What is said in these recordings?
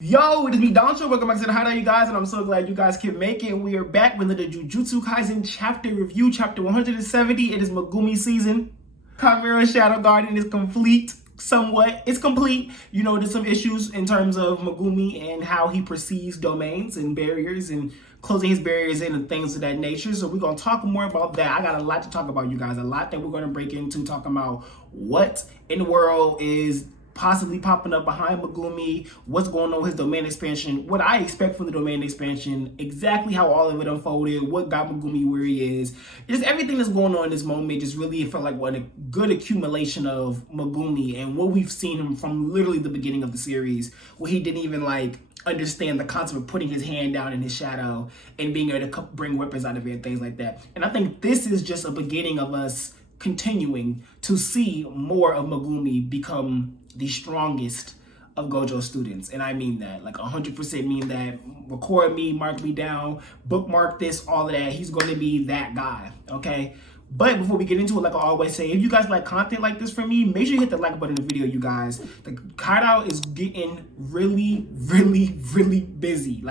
Yo, it is me, Danchou. Welcome back to the Hideout, you guys, and I'm so glad you guys can make it. We are back with the Jujutsu Kaisen chapter review, chapter 170. It is Megumi season. Chimera Shadow Garden is complete, somewhat. It's complete. You know, there's some issues in terms of Megumi and how he perceives domains and barriers and closing his barriers in and things of that nature. So we're going to talk more about that. I got a lot to talk about, you guys. A lot that we're going to break into, talking about what in the world is possibly popping up behind Megumi, what's going on with his domain expansion, what I expect from the domain expansion, exactly how all of it unfolded, what got Megumi where he is, just everything that's going on in this moment. Just really felt like what a good accumulation of Megumi and what we've seen him from literally the beginning of the series, where he didn't even understand the concept of putting his hand down in his shadow and being able to bring weapons out of it and things like that. And I think this is just a beginning of us continuing to see more of Megumi become the strongest of Gojo students. And I mean that, 100% mean that. Record me, mark me down, bookmark this, all of that. He's going to be that guy, okay? But before we get into it, like I always say, if you guys like content like this from me, make sure you hit the like button in the video, you guys. The Hideout is getting really, really, really busy,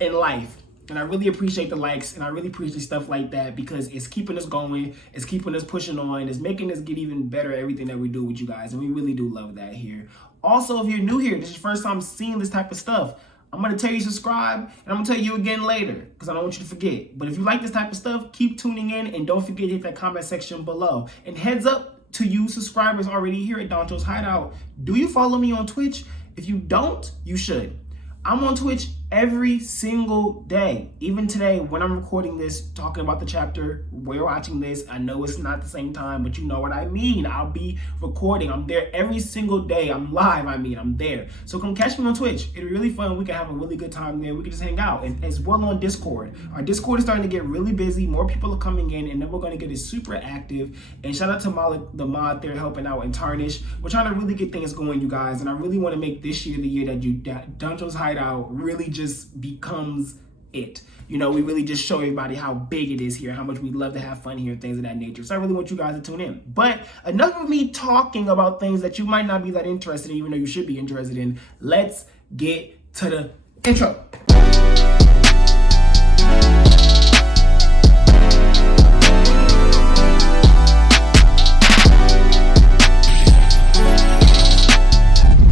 in life. And I really appreciate the likes, and I really appreciate stuff like that, because it's keeping us going, it's keeping us pushing on, it's making us get even better at everything that we do with you guys, and we really do love that here. Also, if you're new here, this is your first time seeing this type of stuff, I'm going to tell you subscribe, and I'm going to tell you again later, because I don't want you to forget. But if you like this type of stuff, keep tuning in, and don't forget to hit that comment section below. And heads up to you subscribers already here at Danchou's Hideout, do you follow me on Twitch? If you don't, you should. I'm on Twitch every single day. Even today, when I'm recording this, talking about the chapter, we're watching this. I know it's not the same time, but you know what I mean. I'll be recording. I'm there every single day. I'm live, I'm there. So come catch me on Twitch. It'll be really fun. We can have a really good time there. We can just hang out. And as well on Discord. Our Discord is starting to get really busy. More people are coming in, and then we're going to get it super active. And shout out to Malik, the mod there, helping out, and Tarnish. We're trying to really get things going, you guys. And I really want to make this year the year that Danchou's Hideout really just becomes it. You know, we really just show everybody how big it is here, how much we love to have fun here, things of that nature. So I really want you guys to tune in. But enough of me talking about things that you might not be that interested in, even though you should be interested in. Let's get to the intro.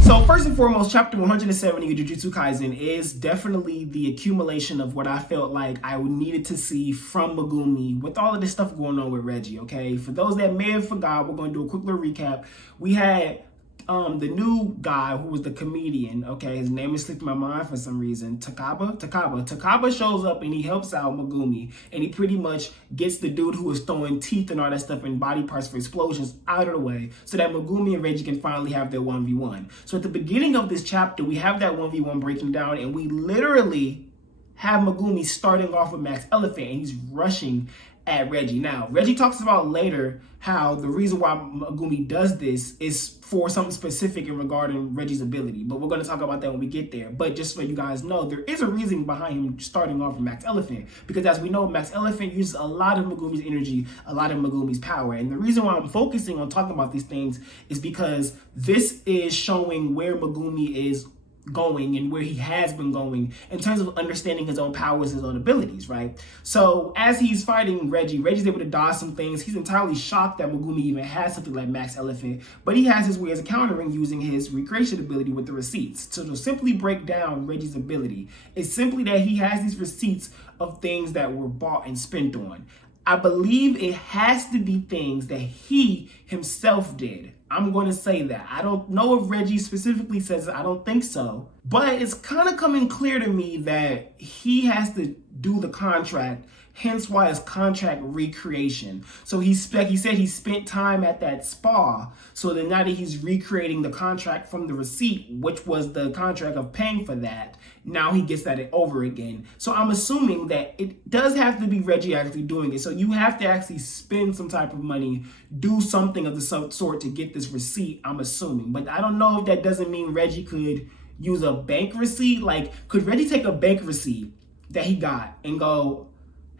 So first and foremost, chapter 170 of Jujutsu Kaisen is definitely the accumulation of what I felt like I needed to see from Megumi with all of this stuff going on with Reggie, okay? For those that may have forgot, we're going to do a quick little recap. We had the new guy who was the comedian, okay? His name is slipping my mind for some reason. Takaba shows up and he helps out Megumi, and he pretty much gets the dude who was throwing teeth and all that stuff and body parts for explosions out of the way so that Megumi and Reggie can finally have their 1v1. So at the beginning of this chapter, we have that 1v1 breaking down, and we literally have Megumi starting off with Max Elephant, and he's rushing at Reggie. Now, Reggie talks about later how the reason why Megumi does this is for something specific in regarding Reggie's ability, but we're going to talk about that when we get there. But just so you guys know, there is a reason behind him starting off with Max Elephant, because as we know, Max Elephant uses a lot of Megumi's energy, a lot of Megumi's power, and the reason why I'm focusing on talking about these things is because this is showing where Megumi is going and where he has been going in terms of understanding his own powers, his own abilities, right? So as he's fighting Reggie's able to dodge some things. He's entirely shocked that Megumi even has something like Max Elephant, but he has his ways of countering using his recreation ability with the receipts. So to simply break down Reggie's ability, it's simply that he has these receipts of things that were bought and spent on. I believe it has to be things that he himself did. I'm going to say that. I don't know if Reggie specifically says it. I don't think so. But it's kind of coming clear to me that he has to do the contract, hence why it's contract recreation. So he said he spent time at that spa. So then now that he's recreating the contract from the receipt, which was the contract of paying for that, now he gets that over again. So I'm assuming that it does have to be Reggie actually doing it. So you have to actually spend some type of money, do something of the sort to get this receipt, I'm assuming. But I don't know if that doesn't mean Reggie could use a bank receipt. Could Reggie take a bank receipt that he got and go,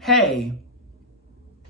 hey,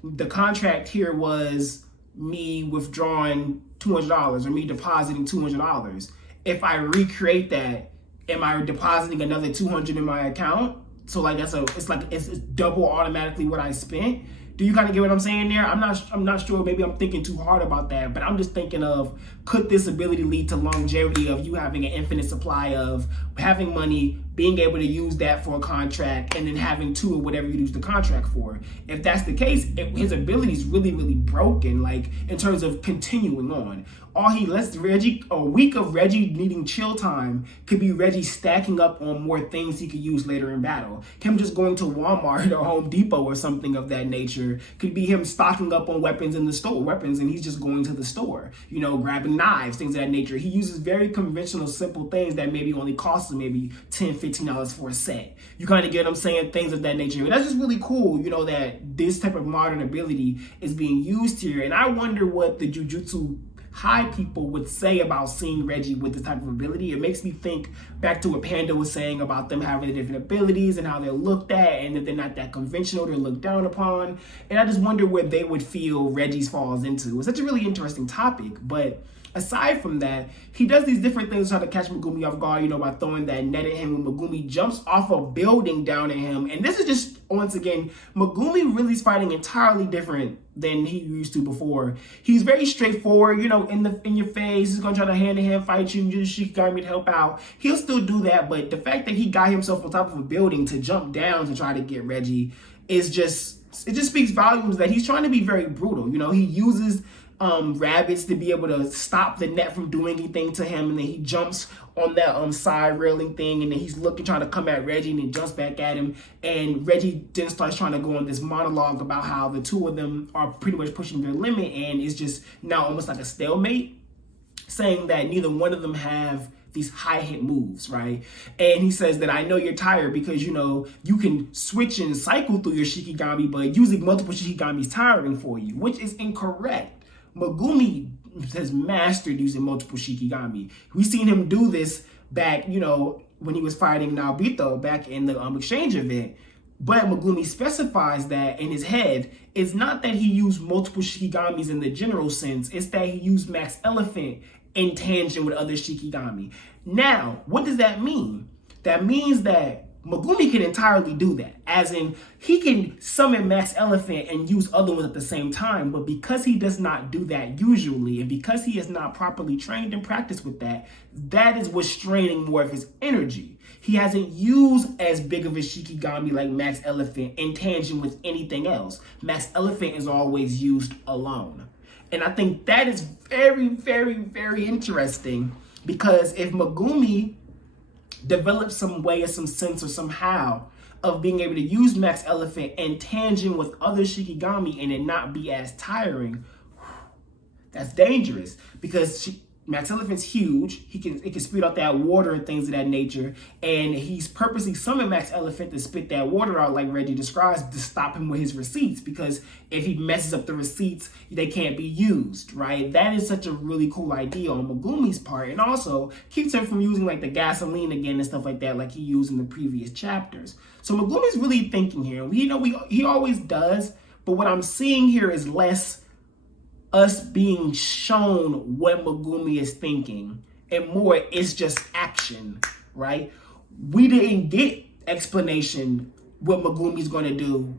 the contract here was me withdrawing $200 or me depositing $200. If I recreate that, am I depositing another 200 in my account? So like it's double automatically what I spent. Do you kind of get what I'm saying there? I'm not sure. Maybe I'm thinking too hard about that, but I'm just thinking of, could this ability lead to longevity of you having an infinite supply of having money, being able to use that for a contract, and then having two or whatever you use the contract for? If that's the case, his ability is really, really broken, like in terms of continuing on. A week of Reggie needing chill time could be Reggie stacking up on more things he could use later in battle. Him just going to Walmart or Home Depot or something of that nature could be him stocking up on weapons in the store, and he's just going to the store, you know, grabbing knives, things of that nature. He uses very conventional, simple things that maybe only cost him maybe $10, $15 for a set. You kind of get what I'm saying? Things of that nature. And that's just really cool, you know, that this type of modern ability is being used here. And I wonder what the Jujutsu High people would say about seeing Reggie with this type of ability. It makes me think back to what Panda was saying about them having the different abilities and how they're looked at, and that they're not that conventional, they're looked down upon. And I just wonder where they would feel Reggie's falls into. It's such a really interesting topic, but aside from that, he does these different things to try to catch Megumi off guard, you know, by throwing that net at him when Megumi jumps off a building down at him. And this is just, once again, Megumi really is fighting entirely different than he used to before. He's very straightforward, you know, in your face. He's gonna try to hand-to-hand fight you, use Shikigami to help out. He'll still do that, but the fact that he got himself on top of a building to jump down to try to get Reggie is just, it just speaks volumes that he's trying to be very brutal. You know, he uses rabbits to be able to stop the net from doing anything to him, and then he jumps on that side railing thing, and then he's looking, trying to come at Reggie, and then jumps back at him, and Reggie then starts trying to go on this monologue about how the two of them are pretty much pushing their limit, and it's just now almost like a stalemate, saying that neither one of them have these high hit moves, right? And he says that, I know you're tired because, you know, you can switch and cycle through your Shikigami, but using multiple Shikigami is tiring for you, which is incorrect. Megumi has mastered using multiple Shikigami. We've seen him do this back, you know, when he was fighting Naobito back in the exchange event. But Megumi specifies that in his head, it's not that he used multiple Shikigamis in the general sense, it's that he used Max Elephant in tangent with other Shikigami. Now, what does that mean? That means that Megumi can entirely do that, as in he can summon Max Elephant and use other ones at the same time, but because he does not do that usually, and because he is not properly trained and practiced with that, that is what's straining more of his energy. He hasn't used as big of a Shikigami like Max Elephant in tangent with anything else. Max Elephant is always used alone. And I think that is very, very, very interesting, because if Megumi develop some way or some sense or somehow of being able to use Max Elephant in tangent with other Shikigami and it not be as tiring, that's dangerous, because Max Elephant's huge. It can spit out that water and things of that nature, and he's purposely summoned Max Elephant to spit that water out, like Reggie describes, to stop him with his receipts, because if he messes up the receipts, they can't be used, right? That is such a really cool idea on Megumi's part, and also keeps him from using like the gasoline again and stuff like that, like he used in the previous chapters. So Megumi's really thinking here. He always does, but what I'm seeing here is less us being shown what Megumi is thinking, and more it's just action, right? We didn't get explanation what Megumi's going to do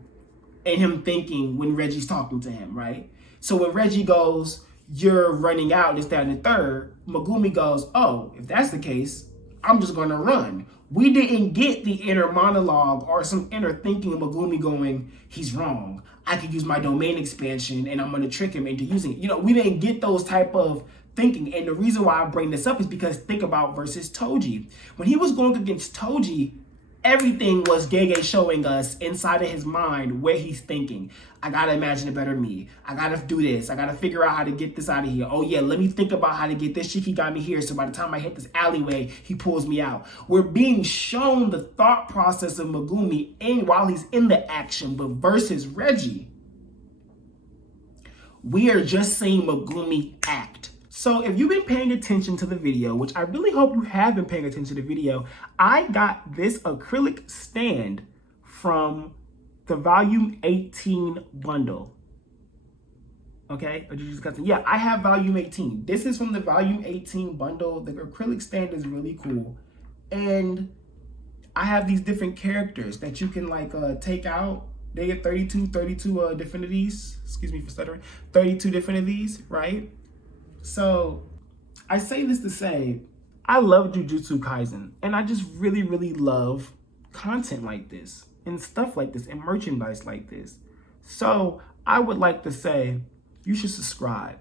and him thinking when Reggie's talking to him, right? So when Reggie goes, you're running out, this, that, and the third, Megumi goes, oh, if that's the case, I'm just going to run. We didn't get the inner monologue or some inner thinking of Megumi going, he's wrong. I could use my domain expansion and I'm going to trick him into using it. You know, we didn't get those type of thinking. And the reason why I bring this up is because think about versus Toji. When he was going against Toji, everything was Gege showing us inside of his mind where he's thinking. I gotta imagine a better me. I gotta do this. I gotta figure out how to get this out of here. Oh yeah, let me think about how to get this Shikigami here, so by the time I hit this alleyway, he pulls me out. We're being shown the thought process of Megumi while he's in the action, but versus Reggie, we are just seeing Megumi act. So if you've been paying attention to the video, which I really hope you have been paying attention to the video, I got this acrylic stand from the volume 18 bundle. Okay, Jujutsu Kaisen. Yeah, I have volume 18. This is from the volume 18 bundle. The acrylic stand is really cool. And I have these different characters that you can like take out. They get 32 different of these. Excuse me for stuttering. 32 different of these, right? So I say this to say, I love Jujutsu Kaisen, and I just really, really love content like this and stuff like this and merchandise like this. So I would like to say you should subscribe,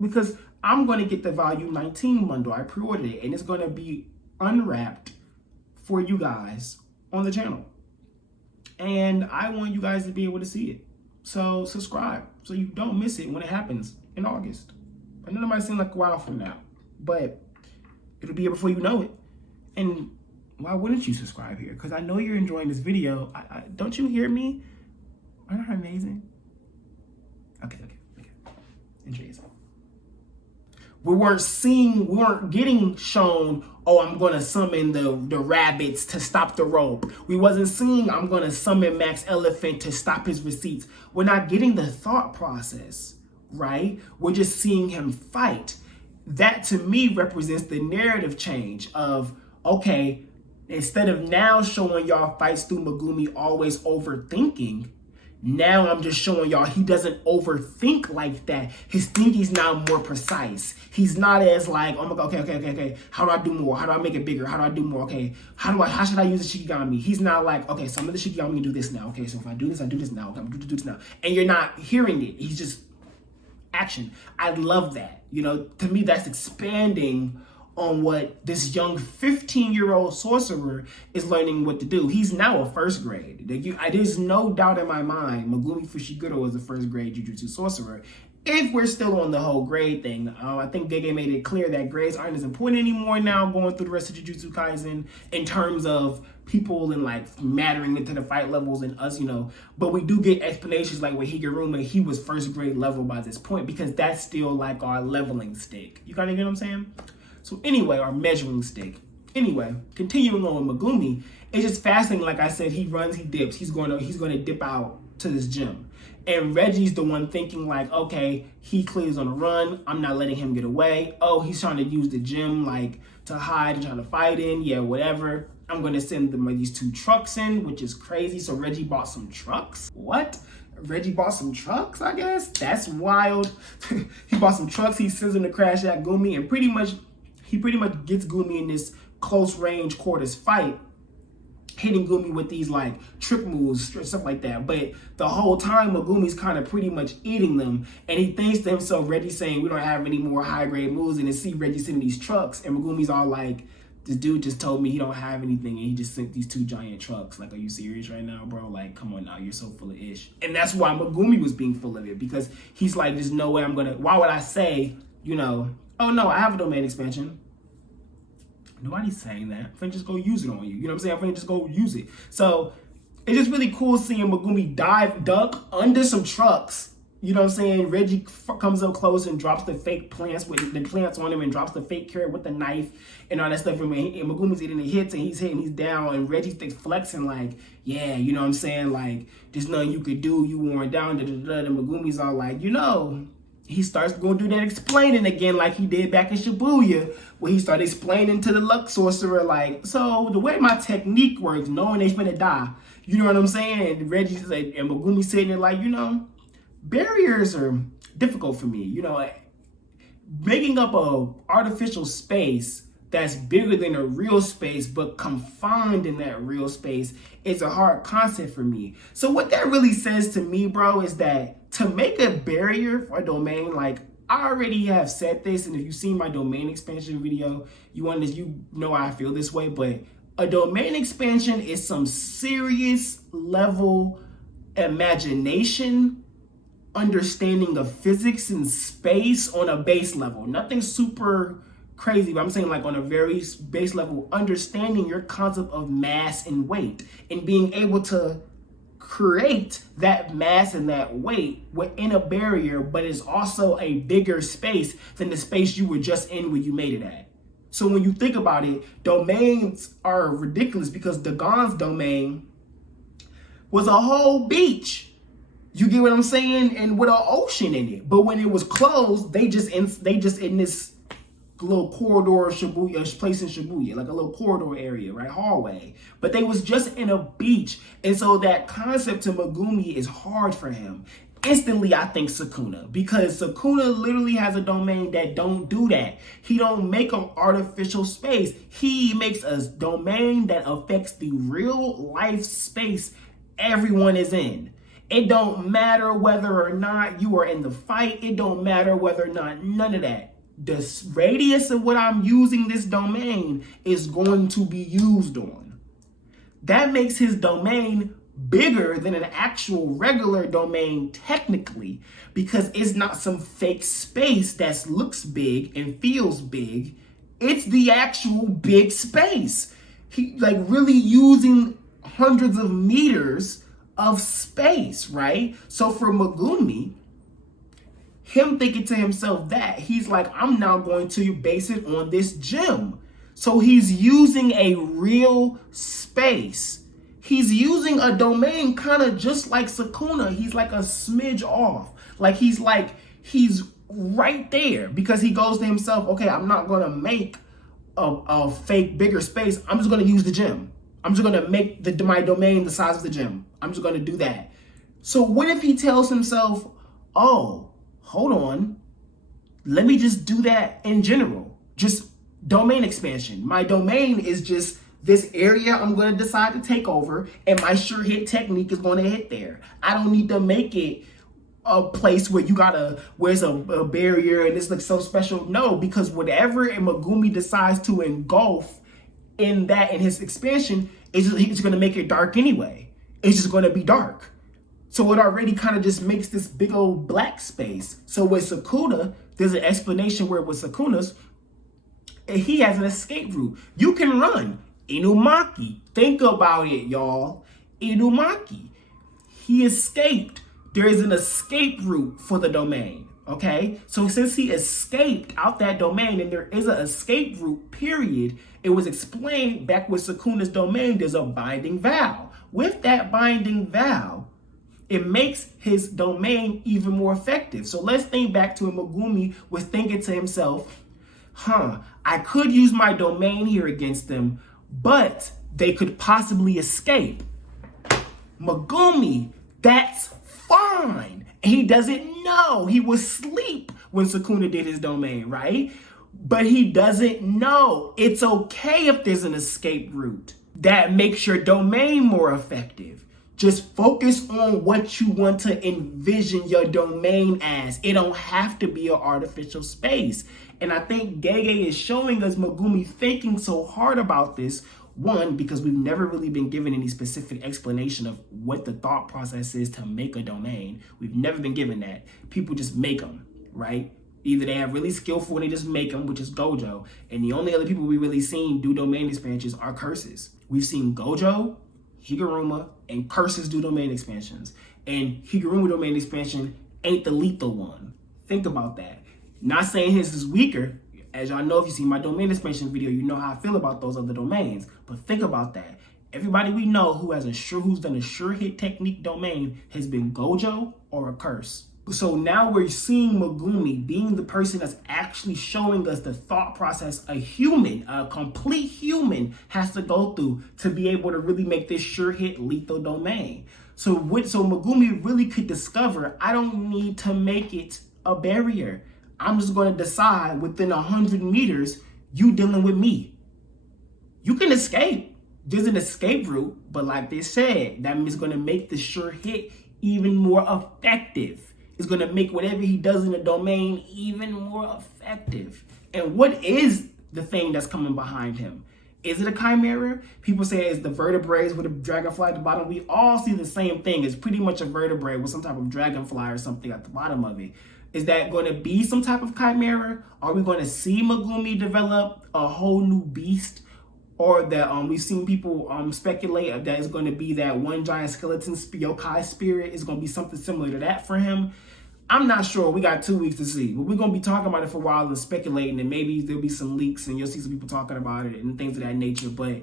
because I'm going to get the Volume 19 bundle. I pre-ordered it, and it's going to be unwrapped for you guys on the channel. And I want you guys to be able to see it. So subscribe so you don't miss it when it happens in August. I know it might seem like a while from now, but it'll be here before you know it. And why wouldn't you subscribe here? Because I know you're enjoying this video. Don't you hear me? Aren't I amazing? Okay. Enjoy yourself. We weren't getting shown, oh, I'm gonna summon the rabbits to stop the rope. We wasn't seeing, I'm gonna summon Max Elephant to stop his receipts. We're not getting the thought process, right? We're just seeing him fight. That to me represents the narrative change of, okay, instead of now showing y'all fights through Megumi always overthinking, now I'm just showing y'all he doesn't overthink like that. His thinking's now more precise. He's not as like, oh my god, okay. How do I do more? How do I make it bigger? How do I do more? Okay, how should I use the Shikigami? He's not like, okay, so I'm gonna the Shikigami and do this now. Okay, so if I do this, I do this now. Okay, I'm gonna do this now. And you're not hearing it. He's just action. I love that. You know, to me, that's expanding on what this young 15-year-old sorcerer is learning what to do. He's now a first grade. There's no doubt in my mind Megumi Fushiguro is a first grade Jujutsu sorcerer. If we're still on the whole grade thing, I think Gege made it clear that grades aren't as important anymore now going through the rest of Jujutsu Kaisen in terms of people and like mattering into the fight levels and us, you know. But we do get explanations like with Higuruma, he was first grade level by this point because that's still like our leveling stick. You kind of get what I'm saying? So anyway, our measuring stick. Anyway, continuing on with Megumi, it's just fascinating. Like I said, he runs, he dips. He's going to dip out to this gym. And Reggie's the one thinking like, okay, he clearly is on a run. I'm not letting him get away. Oh, he's trying to use the gym like to hide and trying to fight in. Yeah, whatever. I'm going to send them these 2 trucks in, which is crazy. So Reggie bought some trucks. What? Reggie bought some trucks, I guess? That's wild. He bought some trucks. He sends them to crash at Gumi, and he pretty much gets Gumi in this close range quarters fight, hitting Gumi with these like trick moves, stuff like that. But the whole time, Megumi's kind of pretty much eating them. And he thinks to himself, Reggie's saying, we don't have any more high grade moves. And then see Reggie sending these trucks. And Megumi's all like, this dude just told me he don't have anything. And he just sent these 2 giant trucks. Like, are you serious right now, bro? Like, come on now, you're so full of ish. And that's why Megumi was being full of it. Because he's like, there's no way why would I say, you know, oh no, I have a domain expansion. Nobody's saying that. I'm finna just go use it on you. You know what I'm saying? I'm finna just go use it. So it's just really cool seeing Megumi duck under some trucks. You know what I'm saying? Reggie comes up close and drops the fake plants with the plants on him and drops the fake carrot with the knife and all that stuff. And Megumi's getting the hits and he's hitting, he's down. And Reggie's flexing like, yeah, you know what I'm saying? Like, there's nothing you could do. You worn down. And Megumi's all like, you know. He starts going to do that explaining again like he did back in Shibuya, where he started explaining to the luck sorcerer, like, so the way my technique works, knowing they're finna die, you know what I'm saying? And Reggie's like, and Megumi saying it like, you know, barriers are difficult for me. You know, making up a artificial space that's bigger than a real space, but confined in that real space is a hard concept for me. So what that really says to me, bro, is that to make a barrier for a domain, like I already have said this, and if you've seen my domain expansion video, you know I feel this way, but a domain expansion is some serious level imagination, understanding of physics and space on a base level. Nothing super crazy, but I'm saying like on a very base level, understanding your concept of mass and weight and being able to create that mass and that weight within a barrier, but it's also a bigger space than the space you were just in when you made it at. So when you think about it, domains are ridiculous because Dagon's domain was a whole beach. You get what I'm saying? And with an ocean in it. But when it was closed, they just in this little corridor Shibuya, place in Shibuya, like a little corridor area, right? Hallway. But they was just in a beach. And so that concept to Megumi is hard for him. Instantly, I think Sukuna, because Sukuna literally has a domain that don't do that. He don't make an artificial space. He makes a domain that affects the real life space everyone is in. It don't matter whether or not you are in the fight. It don't matter whether or not, none of that. The radius of what I'm using this domain is going to be used on. That makes his domain bigger than an actual regular domain technically, because it's not some fake space that looks big and feels big. It's the actual big space. He like really using hundreds of meters of space, right? So for Megumi, him thinking to himself that, he's like, I'm now going to base it on this gym. So he's using a real space. He's using a domain kind of just like Sukuna. He's like a smidge off. He's right there, because he goes to himself, okay, I'm not going to make a fake bigger space. I'm just going to use the gym. I'm just going to make my domain the size of the gym. I'm just going to do that. So what if he tells himself, oh, hold on, let me just do that in general. Just domain expansion. My domain is just this area I'm going to decide to take over, and my sure hit technique is going to hit there. I don't need to make it a place where where's a barrier and this looks so special. No, because whatever Megumi decides to engulf in his expansion, he's going to make it dark anyway. It's just going to be dark. So it already kind of just makes this big old black space. So with Sukuna, there's an explanation where with Sukuna's, he has an escape route. You can run. Inumaki. Think about it, y'all. Inumaki. He escaped. There is an escape route for the domain. Okay? So since he escaped out that domain and there is an escape route, period, it was explained back with Sukuna's domain, there's a binding vow. With that binding vow, it makes his domain even more effective. So let's think back to when Megumi was thinking to himself, I could use my domain here against them, but they could possibly escape. Megumi, that's fine. He doesn't know. He was asleep when Sukuna did his domain, right? But he doesn't know. It's okay if there's an escape route. That makes your domain more effective. Just focus on what you want to envision your domain as. It don't have to be an artificial space. And I think Gege is showing us Megumi thinking so hard about this. One, because we've never really been given any specific explanation of what the thought process is to make a domain. We've never been given that. People just make them, right? Either they have really skillful and they just make them, which is Gojo. And the only other people we really seen do domain expansions are curses. We've seen Gojo, Higuruma, and curses do domain expansions. And Higuruma domain expansion ain't the lethal one. Think about that. Not saying his is weaker. As y'all know, if you see my domain expansion video, you know how I feel about those other domains. But think about that. Everybody we know who's done a sure hit technique domain has been Gojo or a curse. So now we're seeing Megumi being the person that's actually showing us the thought process a human, a complete human, has to go through to be able to really make this sure hit lethal domain. So Megumi really could discover, I don't need to make it a barrier. I'm just going to decide within 100 meters, you dealing with me. You can escape. There's an escape route, but like they said, that is going to make the sure hit even more effective. It's going to make whatever he does in the domain even more effective. And what is the thing that's coming behind him? Is it a chimera? People say it's the vertebrae with a dragonfly at the bottom. We all see the same thing. It's pretty much a vertebrae with some type of dragonfly or something at the bottom of it. Is that going to be some type of chimera? Are we going to see Megumi develop a whole new beast? Or that we've seen people speculate that it's going to be that one giant skeleton yokai spirit is going to be something similar to that for him. I'm not sure. We got 2 weeks to see. But we're going to be talking about it for a while and speculating, and maybe there'll be some leaks and you'll see some people talking about it and things of that nature. But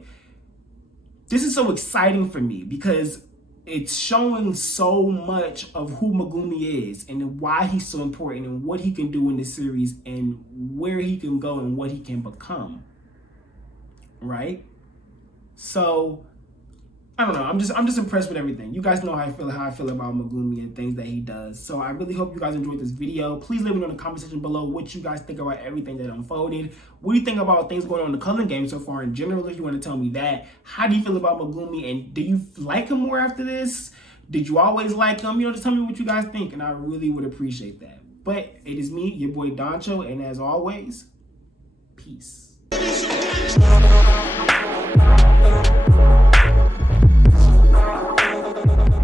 this is so exciting for me because it's showing so much of who Megumi is and why he's so important and what he can do in this series and where he can go and what he can become. Right? So I don't know. I'm just impressed with everything. You guys know how I feel about Megumi and things that he does. So I really hope you guys enjoyed this video. Please let me know in the comment section below what you guys think about everything that unfolded. What do you think about things going on in the Culling game so far in general? If you want to tell me that. How do you feel about Megumi? And do you like him more after this? Did you always like him? You know, just tell me what you guys think, and I really would appreciate that. But it is me, your boy Danchou, and as always, peace.